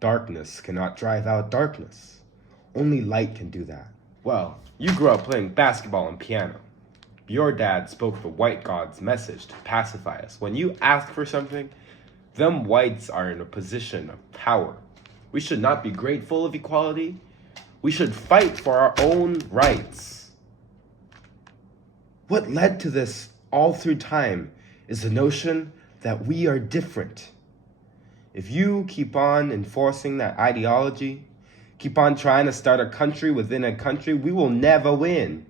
Darkness cannot drive out darkness. Only light can do that. Well, you grew up playing basketball and piano. Your dad spoke the white god's message to pacify us. When you ask for something, them whites are in a position of power. We should not be grateful of equality. We should fight for our own rights. What led to this all through time is the notion that we are different. If you keep on enforcing that ideology, keep on trying to start a country within a country, we will never win.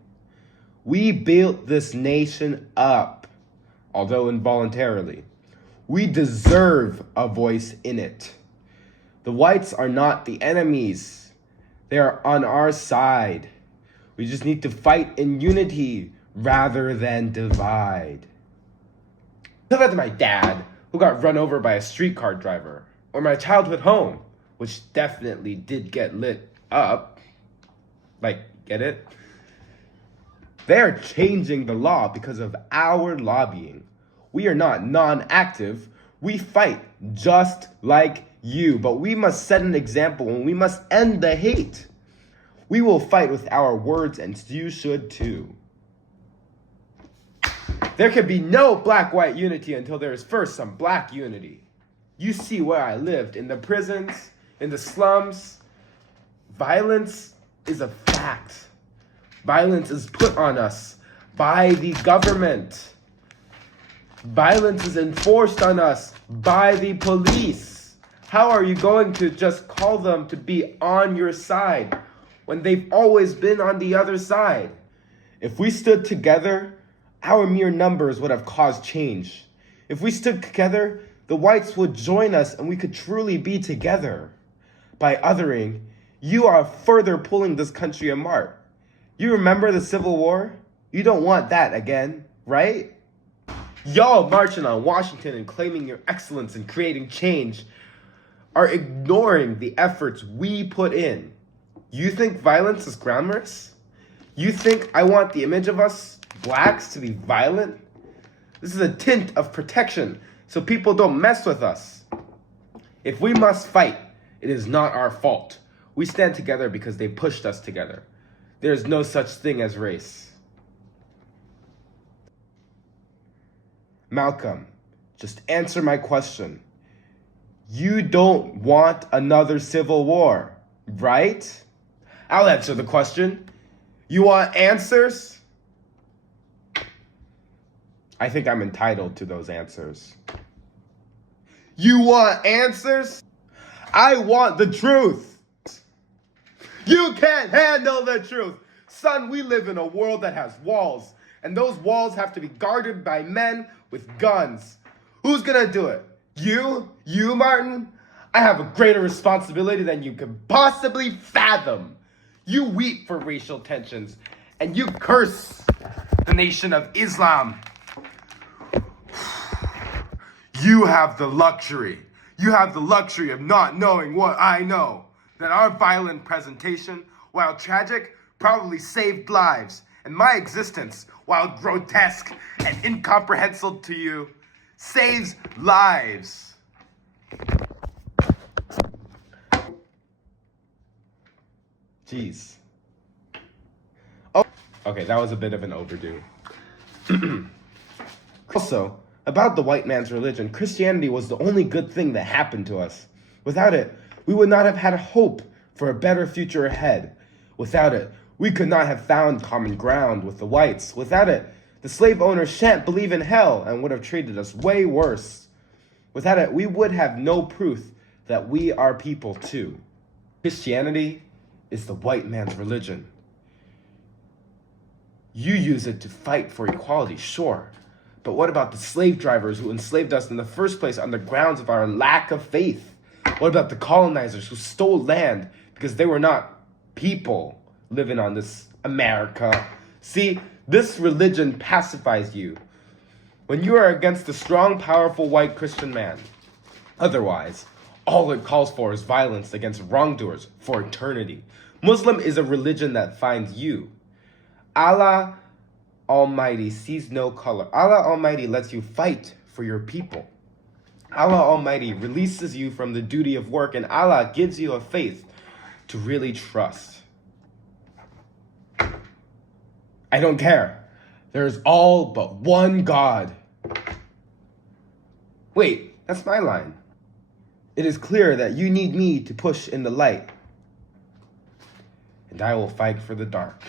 We built this nation up, although involuntarily. We deserve a voice in it. The whites are not the enemies. They are on our side. We just need to fight in unity rather than divide. Tell that to my dad, who got run over by a streetcar driver, or my childhood home, which definitely did get lit up. Like, get it? They're changing the law because of our lobbying. We are not non-active. We fight just like you, but we must set an example and we must end the hate. We will fight with our words, and you should too. There can be no black-white unity until there is first some black unity. You see where I lived, in the prisons, in the slums. Violence is a fact. Violence is put on us by the government. Violence is enforced on us by the police. How are you going to just call them to be on your side when they've always been on the other side? If we stood together, our mere numbers would have caused change. If we stood together, the whites would join us and we could truly be together. By othering, you are further pulling this country apart. You remember the Civil War? You don't want that again, right? Y'all marching on Washington and claiming your excellence in creating change are ignoring the efforts we put in. You think violence is glamorous? You think I want the image of us blacks to be violent? This is a tint of protection so people don't mess with us. If we must fight, it is not our fault. We stand together because they pushed us together. There is no such thing as race. Malcolm, just answer my question. You don't want another civil war, right? I'll answer the question. You want answers? I think I'm entitled to those answers. You want answers? I want the truth. You can't handle the truth. Son, we live in a world that has walls, and those walls have to be guarded by men with guns. Who's gonna do it? You? You, Martin? I have a greater responsibility than you could possibly fathom. You weep for racial tensions, and you curse the nation of Islam. You have the luxury of not knowing what I know. That our violent presentation, while tragic, probably saved lives. And my existence, while grotesque and incomprehensible to you, saves lives. Jeez. Oh, okay, that was a bit of an overdue. Also, about the white man's religion, Christianity was the only good thing that happened to us. Without it, we would not have had hope for a better future ahead. Without it, we could not have found common ground with the whites. Without it, the slave owners shan't believe in hell and would have treated us way worse. Without it, we would have no proof that we are people too. Christianity is the white man's religion. You use it to fight for equality, sure. But what about the slave drivers who enslaved us in the first place on the grounds of our lack of faith? What about the colonizers who stole land because they were not people living on this America? See, this religion pacifies you when you are against the strong, powerful white Christian man. Otherwise, all it calls for is violence against wrongdoers for eternity. Muslim is a religion that finds you. Allah Almighty sees no color. Allah Almighty lets you fight for your people. Allah Almighty releases you from the duty of work, and Allah gives you a faith to really trust. I don't care. There is all but one God. Wait, that's my line. It is clear that you need me to push in the light, and I will fight for the dark.